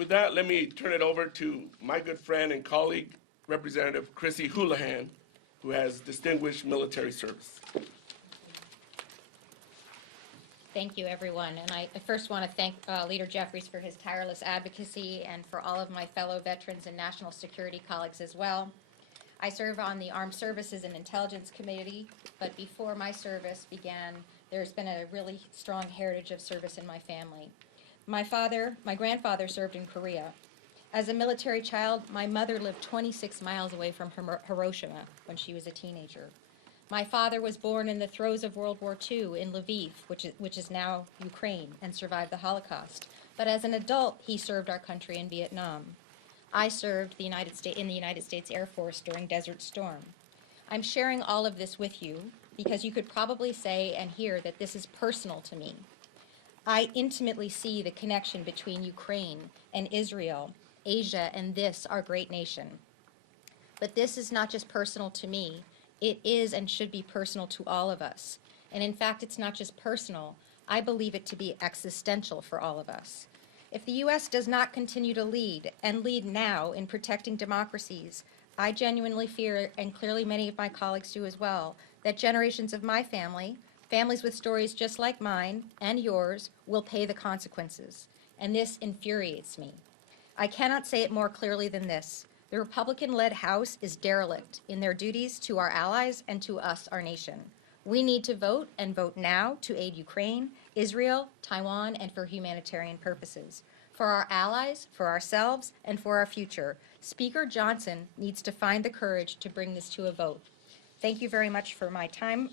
With that, let me turn it over to my good friend and colleague, Representative Chrissy Houlahan, who has distinguished military service. Thank you, everyone. And I first want to thank Leader Jeffries for his tireless advocacy and for all of my fellow veterans and national security colleagues as well. I serve on the Armed Services and Intelligence Committee, but before my service began, there's been a really strong heritage of service in my family. My grandfather served in Korea. As a military child, my mother lived 26 miles away from Hiroshima when she was a teenager. My father was born in the throes of World War II in Lviv, which is now Ukraine, and survived the Holocaust. But as an adult, he served our country in Vietnam. I served in the United States Air Force during Desert Storm. I'm sharing all of this with you because you could probably say and hear that this is personal to me. I intimately see the connection between Ukraine and Israel, Asia, and this, our great nation. But this is not just personal to me. It is and should be personal to all of us. And in fact, it's not just personal. I believe it to be existential for all of us. If the U.S. does not continue to lead, and lead now in protecting democracies, I genuinely fear, and clearly many of my colleagues do as well, that generations of my family, families with stories just like mine and yours, will pay the consequences. And this infuriates me. I cannot say it more clearly than this. The Republican-led House is derelict in their duties to our allies and to us, our nation. We need to vote, and vote now, to aid Ukraine, Israel, Taiwan, and for humanitarian purposes. For our allies, for ourselves, and for our future, Speaker Johnson needs to find the courage to bring this to a vote. Thank you very much for my time.